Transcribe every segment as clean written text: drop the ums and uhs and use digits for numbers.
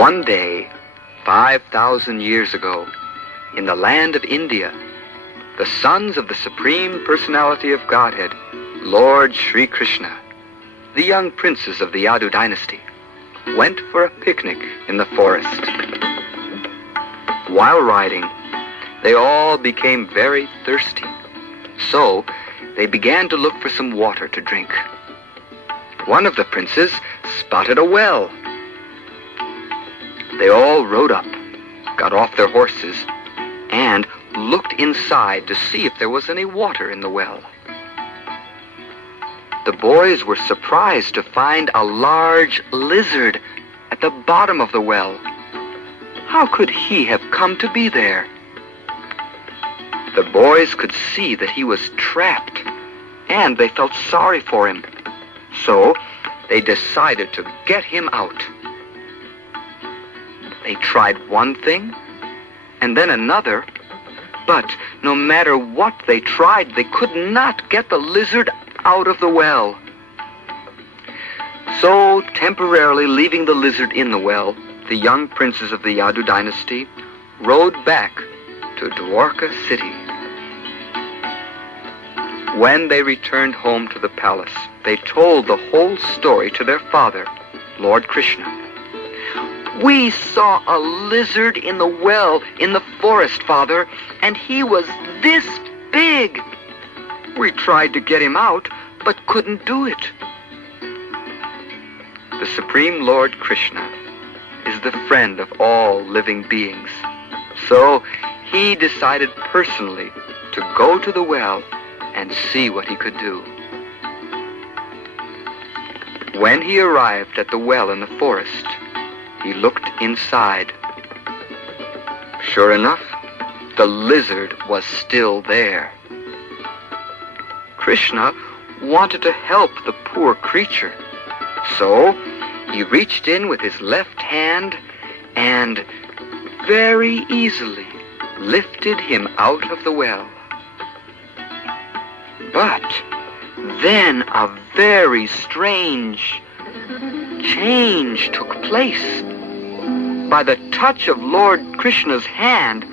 One day, 5,000 years ago, in the land of India, the sons of the Supreme Personality of Godhead, Lord Sri Krishna, the young princes of the Yadu dynasty, went for a picnic in the forest. While riding, they all became very thirsty, so they began to look for some water to drink. One of the princes spotted a well. They all rode up, got off their horses, and looked inside to see if there was any water in the well. The boys were surprised to find a large lizard at the bottom of the well. How could he have come to be there? The boys could see that he was trapped, and they felt sorry for him. So they decided to get him out. They tried one thing, and then another, but no matter what they tried, they could not get the lizard out of the well. So, temporarily leaving the lizard in the well, the young princes of the Yadu dynasty rode back to Dwarka city. When they returned home to the palace, they told the whole story to their father, Lord Krishna. "We saw a lizard in the well in the forest, Father, and he was this big. We tried to get him out, but couldn't do it." The Supreme Lord Krishna is the friend of all living beings, so he decided personally to go to the well and see what he could do. When he arrived at the well in the forest, he looked inside. Sure enough, the lizard was still there. Krishna wanted to help the poor creature, so he reached in with his left hand and very easily lifted him out of the well. But then a very strange change took place. By the touch of Lord Krishna's hand,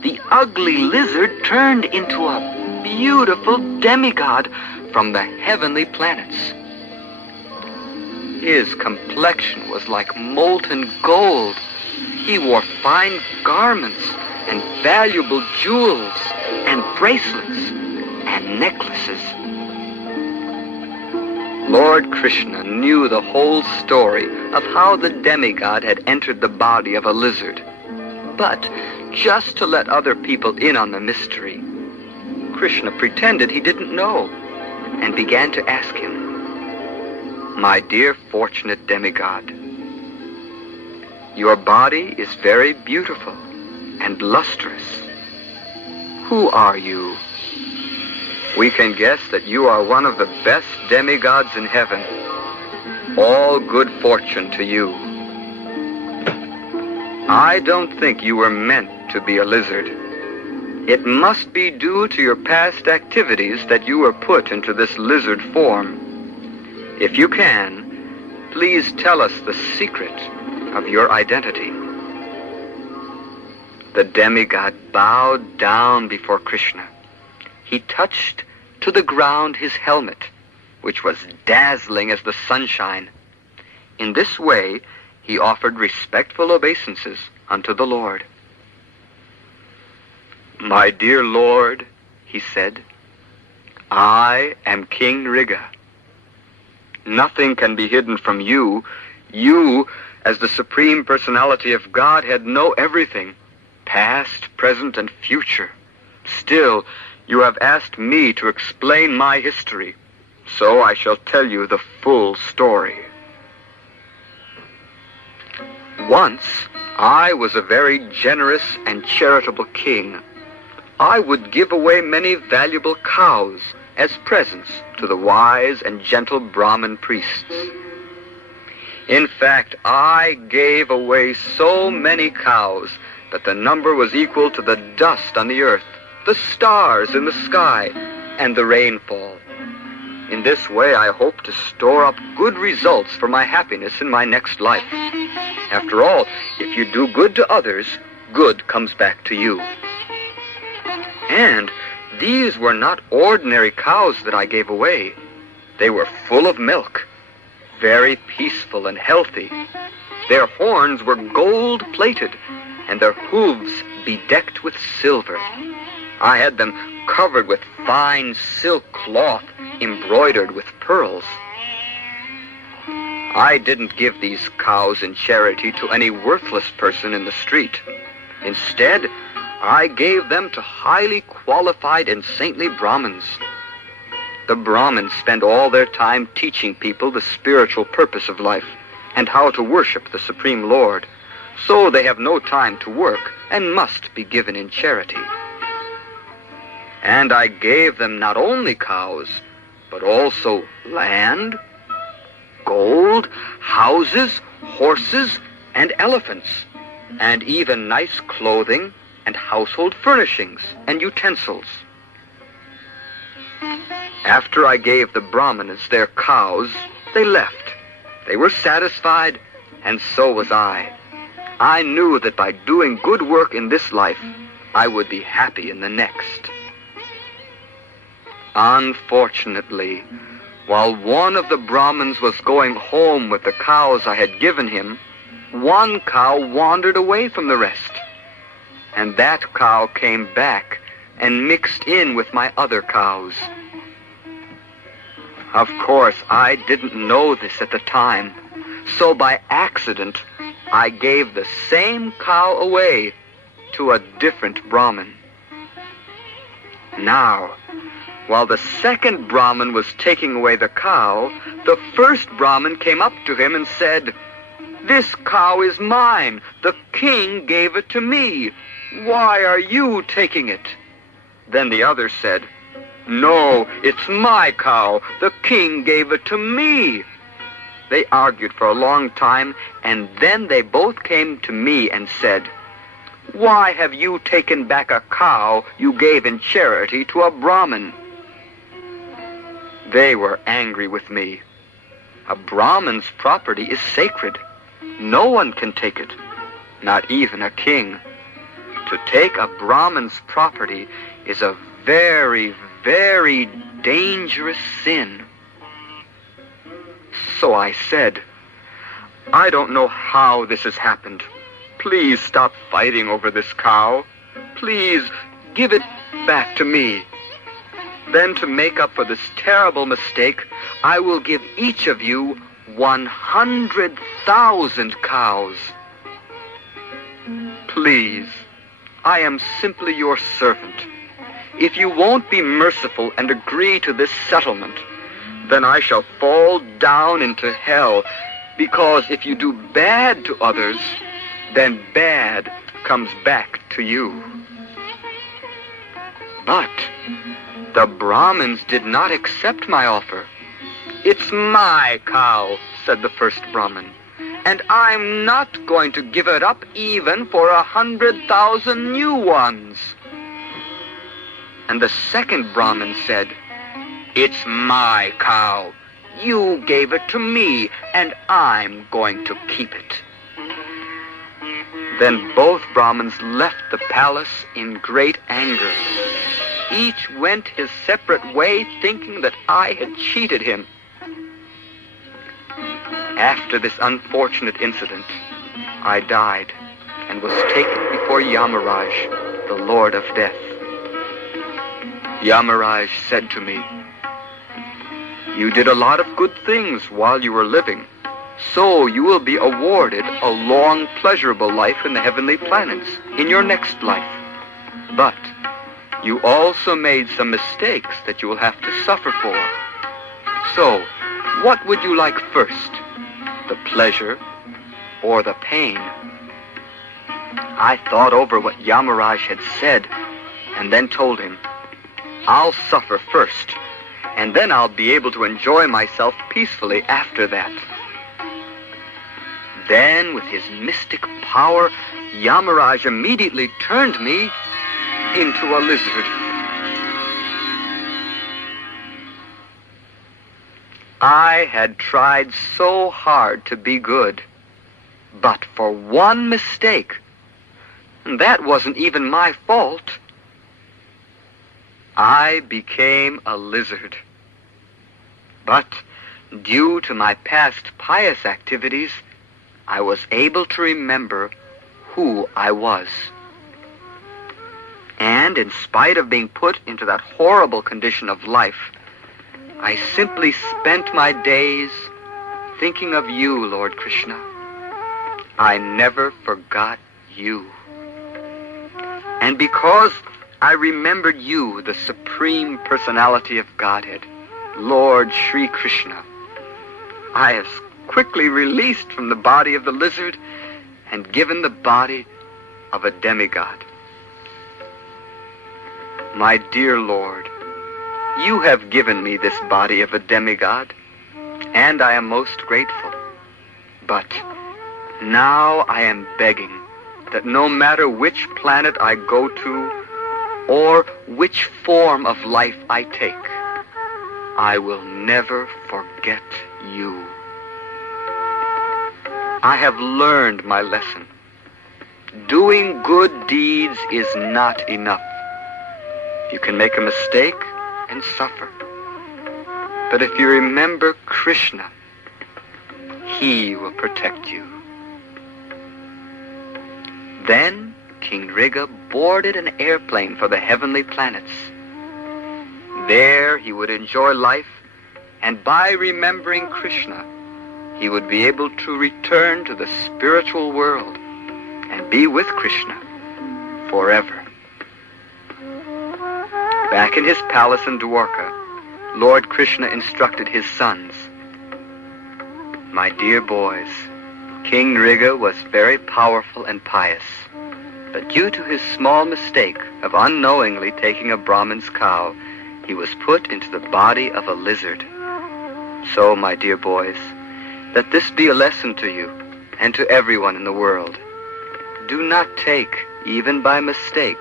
the ugly lizard turned into a beautiful demigod from the heavenly planets. His complexion was like molten gold. He wore fine garments and valuable jewels and bracelets and necklaces. Lord Krishna knew the whole story of how the demigod had entered the body of a lizard. But just to let other people in on the mystery, Krishna pretended he didn't know and began to ask him, "My dear fortunate demigod, your body is very beautiful and lustrous. Who are you? We can guess that you are one of the best demigods in heaven. All good fortune to you. I don't think you were meant to be a lizard. It must be due to your past activities that you were put into this lizard form. If you can, please tell us the secret of your identity." The demigod bowed down before Krishna. He touched to the ground his helmet, which was dazzling as the sunshine. In this way, he offered respectful obeisances unto the Lord. "My dear Lord," he said, "I am King Nrga. Nothing can be hidden from you. You, as the Supreme Personality of Godhead, know everything, past, present, and future. Still, you have asked me to explain my history, so I shall tell you the full story. Once, I was a very generous and charitable king. I would give away many valuable cows as presents to the wise and gentle Brahmin priests. In fact, I gave away so many cows that the number was equal to the dust on the earth, the stars in the sky, and the rainfall. In this way, I hope to store up good results for my happiness in my next life. After all, if you do good to others, good comes back to you. And these were not ordinary cows that I gave away. They were full of milk, very peaceful and healthy. Their horns were gold-plated, and their hooves bedecked with silver. I had them covered with fine silk cloth embroidered with pearls. I didn't give these cows in charity to any worthless person in the street. Instead, I gave them to highly qualified and saintly Brahmins. The Brahmins spend all their time teaching people the spiritual purpose of life and how to worship the Supreme Lord, so they have no time to work and must be given in charity. And I gave them not only cows, but also land, gold, houses, horses, and elephants, and even nice clothing and household furnishings and utensils. After I gave the Brahmanas their cows, they left. They were satisfied, and so was I. I knew that by doing good work in this life, I would be happy in the next. Unfortunately, while one of the Brahmins was going home with the cows I had given him, one cow wandered away from the rest, and that cow came back and mixed in with my other cows. Of course, I didn't know this at the time, so by accident, I gave the same cow away to a different Brahmin. Now, while the second Brahmin was taking away the cow, the first Brahmin came up to him and said, "This cow is mine. The king gave it to me. Why are you taking it?" Then the other said, "No, it's my cow. The king gave it to me." They argued for a long time, and then they both came to me and said, "Why have you taken back a cow you gave in charity to a Brahmin?" They were angry with me. A Brahmin's property is sacred. No one can take it, not even a king. To take a Brahmin's property is a very, very dangerous sin. So I said, "I don't know how this has happened. Please stop fighting over this cow. Please give it back to me. Then to make up for this terrible mistake, I will give each of you 100,000 cows. Please, I am simply your servant. If you won't be merciful and agree to this settlement, then I shall fall down into hell, because if you do bad to others, then bad comes back to you." But the Brahmins did not accept my offer. "It's my cow," said the first Brahmin, "and I'm not going to give it up even for 100,000 new ones." And the second Brahmin said, "It's my cow. You gave it to me, and I'm going to keep it." Then both Brahmins left the palace in great anger. Each went his separate way, thinking that I had cheated him. After this unfortunate incident, I died and was taken before Yamaraj, the Lord of Death. Yamaraj said to me, "You did a lot of good things while you were living, so you will be awarded a long, pleasurable life in the heavenly planets in your next life. But you also made some mistakes that you will have to suffer for. So, what would you like first, the pleasure or the pain?" I thought over what Yamaraj had said and then told him, "I'll suffer first, and then I'll be able to enjoy myself peacefully after that." Then, with his mystic power, Yamaraj immediately turned me into a lizard. I had tried so hard to be good, but for one mistake, and that wasn't even my fault, I became a lizard. But due to my past pious activities, I was able to remember who I was. And in spite of being put into that horrible condition of life, I simply spent my days thinking of you, Lord Krishna. I never forgot you. And because I remembered you, the Supreme Personality of Godhead, Lord Sri Krishna, I have quickly released from the body of the lizard and given the body of a demigod. My dear Lord, you have given me this body of a demigod, and I am most grateful. But now I am begging that no matter which planet I go to or which form of life I take, I will never forget you. I have learned my lesson. Doing good deeds is not enough. You can make a mistake and suffer. But if you remember Krishna, he will protect you. Then King Nrga boarded an airplane for the heavenly planets. There he would enjoy life, and by remembering Krishna, he would be able to return to the spiritual world and be with Krishna forever. Back in his palace in Dwarka, Lord Krishna instructed his sons, "My dear boys, King Nrga was very powerful and pious, but due to his small mistake of unknowingly taking a Brahmin's cow, he was put into the body of a lizard. So, my dear boys, let this be a lesson to you and to everyone in the world. Do not take, even by mistake,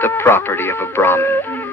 the property of a Brahmin."